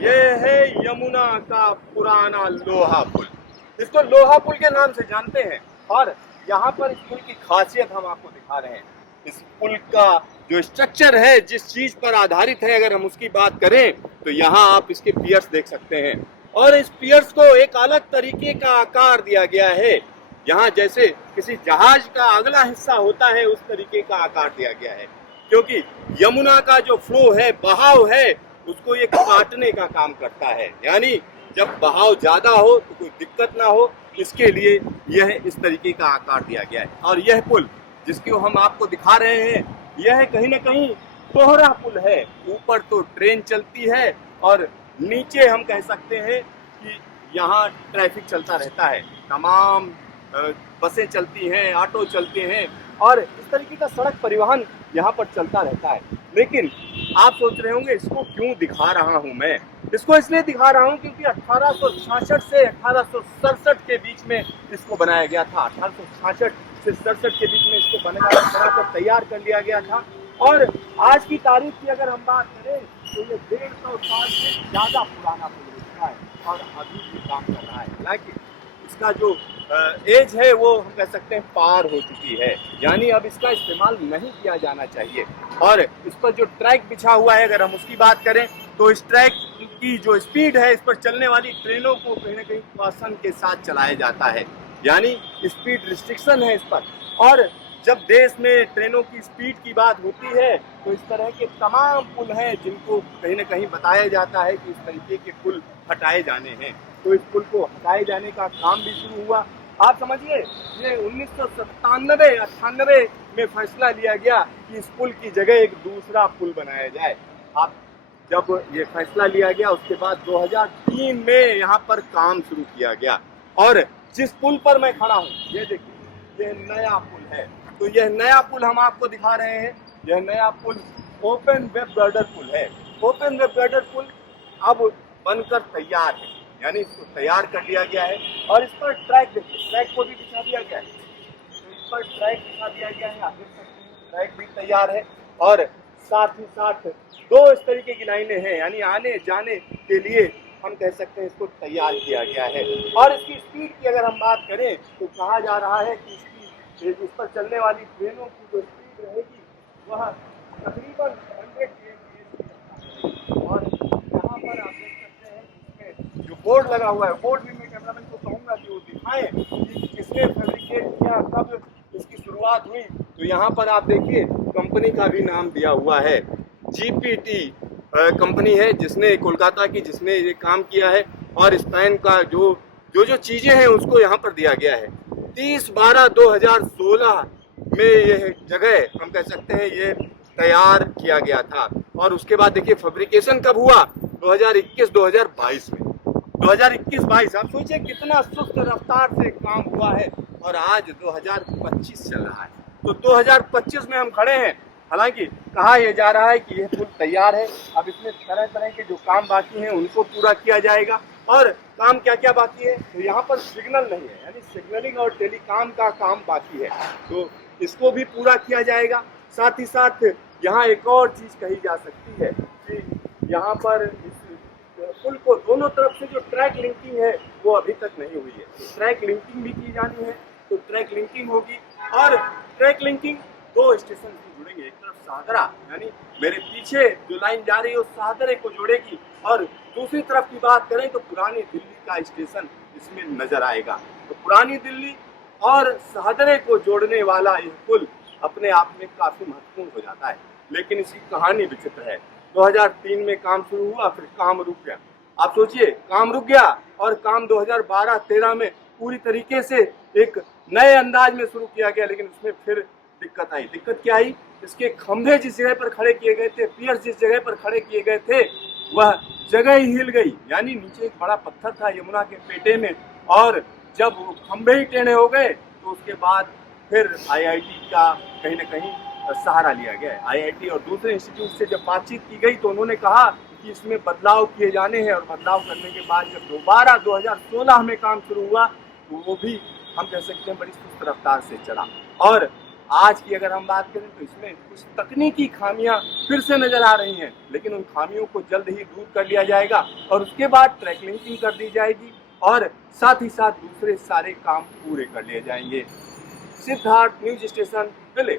ये है यमुना का पुराना लोहा पुल। इसको लोहा पुल के नाम से जानते हैं और यहाँ पर इस पुल की खासियत हम आपको दिखा रहे हैं। इस पुल का जो स्ट्रक्चर है, जिस चीज पर आधारित है, अगर हम उसकी बात करें तो यहाँ आप इसके पियर्स देख सकते हैं और इस पियर्स को एक अलग तरीके का आकार दिया गया है। यहाँ जैसे किसी जहाज का अगला हिस्सा होता है उस तरीके का आकार दिया गया है, क्योंकि यमुना का जो फ्लो है, बहाव है, उसको ये काटने का काम करता है। यानी जब बहाव ज्यादा हो तो कोई दिक्कत ना हो, इसके लिए यह इस तरीके का आकार दिया गया है। और यह पुल जिसको हम आपको दिखा रहे हैं, यह कहीं ना कहीं दोहरा पुल है। ऊपर तो ट्रेन चलती है और नीचे हम कह सकते हैं कि यहाँ ट्रैफिक चलता रहता है। तमाम बसें चलती हैं, ऑटो चलते हैं और इस तरीके का सड़क परिवहन यहाँ पर चलता रहता है। लेकिन आप सोच रहे होंगे इसको क्यों दिखा रहा हूँ मैं। इसको इसलिए दिखा रहा हूँ क्योंकि 1866 से 1867 के बीच में इसको बनाया गया था। 1866 से 67 के बीच में इसको बनाकर तैयार कर लिया गया था। और आज की तारीख की अगर हम बात करें तो ये 150 साल से ज्यादा पुराना पुल हो चुका है और अभी भी काम कर रहा है। हालांकि इसका जो एज है वो हम कह सकते हैं पार हो चुकी है, यानी अब इसका इस्तेमाल नहीं किया जाना चाहिए। और इस पर जो ट्रैक बिछा हुआ है, अगर हम उसकी बात करें तो इस ट्रैक की जो स्पीड है, इस पर चलने वाली ट्रेनों को कहीं ना कहीं कॉशन के साथ चलाया जाता है, यानी स्पीड रिस्ट्रिक्शन है इस पर। और जब देश में ट्रेनों की स्पीड की बात होती है तो इस तरह के तमाम पुल हैं जिनको कहीं ना कहीं बताया जाता है कि इस तरीके के पुल हटाए जाने हैं। तो इस पुल को हटाए जाने का काम भी शुरू हुआ। आप समझिए, ये 1997-98 में फैसला लिया गया कि इस पुल की जगह एक दूसरा पुल बनाया जाए। आप जब ये फैसला लिया गया उसके बाद 2003 में यहाँ पर काम शुरू किया गया। और जिस पुल पर मैं खड़ा हूँ, ये देखिए, ये नया पुल है। तो यह नया पुल हम आपको दिखा रहे हैं। यह नया पुल ओपन वेब गर्डर पुल है। ओपन वेब गर्डर पुल अब बनकर तैयार है, यानी इसको तैयार कर लिया गया है। और इस पर ट्रैक देखिए, ट्रैक को भी बिछा दिया गया है। तो इस पर ट्रैक बिछा दिया गया है, आप देख सकते हैं ट्रैक भी तैयार है। और साथ ही साथ दो इस तरीके की लाइनें हैं, यानी आने जाने के लिए हम कह सकते हैं इसको तैयार किया गया है। और इसकी स्पीड की अगर हम बात करें तो कहा जा रहा है कि इस पर चलने वाली ट्रेनों की जो स्पीड रहेगी वह तकरीबन 100 km/h। और यहाँ पर आप देख सकते हैं इसमें जो बोर्ड लगा हुआ है, बोर्ड भी मैं कैमरामैन को कहूँगा कि वो दिखाएं कि किसने फैब्रिकेट किया, कब इसकी शुरुआत हुई। तो यहाँ पर आप देखिए कंपनी का भी नाम दिया हुआ है, जीपीटी कंपनी है जिसने कोलकाता की, जिसने ये काम किया है। और स्पैन का जो चीज़ें हैं उसको यहाँ पर दिया गया है। 30/12/2016 में यह जगह हम कह सकते हैं ये तैयार किया गया था। और उसके बाद देखिए फैब्रिकेशन कब हुआ, 2021-2022 में। 2021-22 आप सोचिए कितना सुस्त रफ्तार से काम हुआ है। और आज 2025 चल रहा है, तो 2025 में हम खड़े हैं। हालांकि कहा यह जा रहा है कि यह पुल तैयार है, अब इसमें तरह तरह के जो काम बाकी हैं उनको पूरा किया जाएगा। और काम क्या क्या बाकी है, तो यहाँ पर सिग्नल नहीं है, यानी सिग्नलिंग और टेलीकॉम का काम बाकी है, तो इसको भी पूरा किया जाएगा। साथ ही साथ यहाँ एक और चीज़ कही जा सकती है कि यहाँ पर इस पुल को दोनों तरफ से जो ट्रैक लिंकिंग है वो अभी तक नहीं हुई है। तो ट्रैक लिंकिंग भी की जानी है, तो ट्रैक लिंकिंग होगी। और ट्रैक लिंकिंग दो स्टेशन को जोड़ेंगे, एक तरफ शाहदरा, यानी मेरे पीछे जो लाइन जा रही है उस शाहदरे को जोड़ेगी। और दूसरी तरफ की बात करें तो पुरानी दिल्ली का स्टेशन इसमें नजर आएगा। तो पुरानी दिल्ली और शाहदरे को जोड़ने वाला यह पुल अपने आप में काफी महत्वपूर्ण हो जाता है। लेकिन इसकी कहानी विचित्र है। 2003 में काम शुरू हुआ, फिर काम रुक गया। आप सोचिए, काम रुक गया और काम 2012-13 में पूरी तरीके से एक नए अंदाज में शुरू किया गया, लेकिन उसमें फिर दिक्कत आई। दिक्कत क्या आई, इसके खंभे जिस जगह पर खड़े किए गए थे, पियर्स जिस जगह पर खड़े किए गए थे, वह जगह ही हिल गई। यानी नीचे एक बड़ा पत्थर था यमुना के पेटे में, और जब वो खंभे ही टेढ़े हो गए तो उसके बाद फिर आईआईटी का कहीं ना कहीं सहारा लिया गया है। आईआईटी और दूसरे इंस्टीट्यूट से जब बातचीत की गई तो उन्होंने कहा कि इसमें बदलाव किए जाने हैं। और बदलाव करने के बाद जब दोबारा 2016 में काम शुरू हुआ तो वो भी हम कह सकते हैं बड़ी सुस्त रफ्तार से चला। और आज की अगर हम बात करें तो इसमें कुछ तकनीकी खामियां फिर से नजर आ रही हैं, लेकिन उन खामियों को जल्द ही दूर कर लिया जाएगा और उसके बाद ट्रैक लिंकिंग कर दी जाएगी और साथ ही साथ दूसरे सारे काम पूरे कर लिए जाएंगे। Siddharth, news station, Delhi.